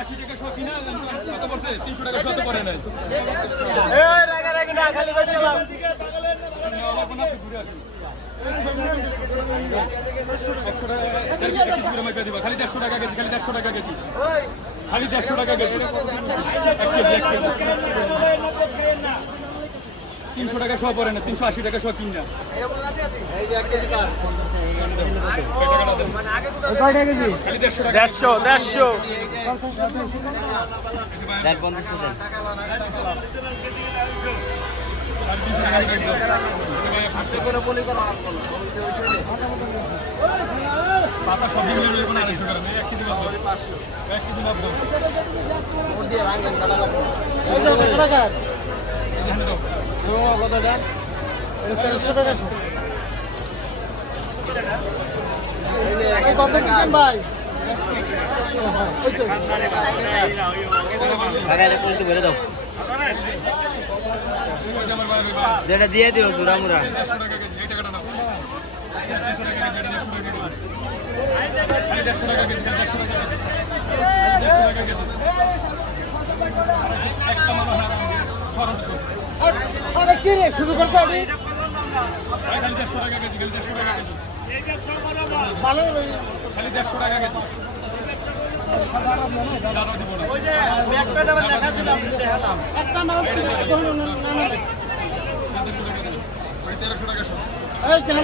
80 টাকা শো কিনা কত পড়ছে 300 টাকা শো তো পড়ে নাই এই রাগা রাগি না খালি বলতে লাভ আপনি ঘুরে আসুন খালি 150 টাকা কেজি খালি 150 টাকা কেজি খালি 150 টাকা কেজি 300 টাকা শো পড়ে না 380 টাকা শো কিনা এই যে 1 কেজি কার কয়টা কেজি খালি 150 টাকা 150 দেন 25 দেন কোনো বলি করো পাতা সব দিন মিলে কোনো 250 করে 1 কেজি মাত্র 1 কেজি মাত্র ওর দিয়ে ভাঙেন কাটা লাগবে এই যে কত টাকা এখানে দাও ও কত দাম 1300 টাকা এই কত কিছেন ভাই টাকাটা কোনটা করে দাও যেটা দিয়ে দিও পুরা মুরা 150 টাকা কেজি এই টাকাটা নাও 300 টাকা কেজি 150 টাকা কেজি 150 টাকা কেজি একটা মামা হারাম আরে কি রে শুরু করতে আমি খালি 150 টাকা কেজি খালি 150 টাকা কেজি ভালো খালি 150 টাকা কেজি দাঁড়াও দিব না ওই যে ব্যাকপ্যাড আবার দেখাচ্ছিল আপনি দেখালাম একটা মাল না 1300 টাকা শো এই কেন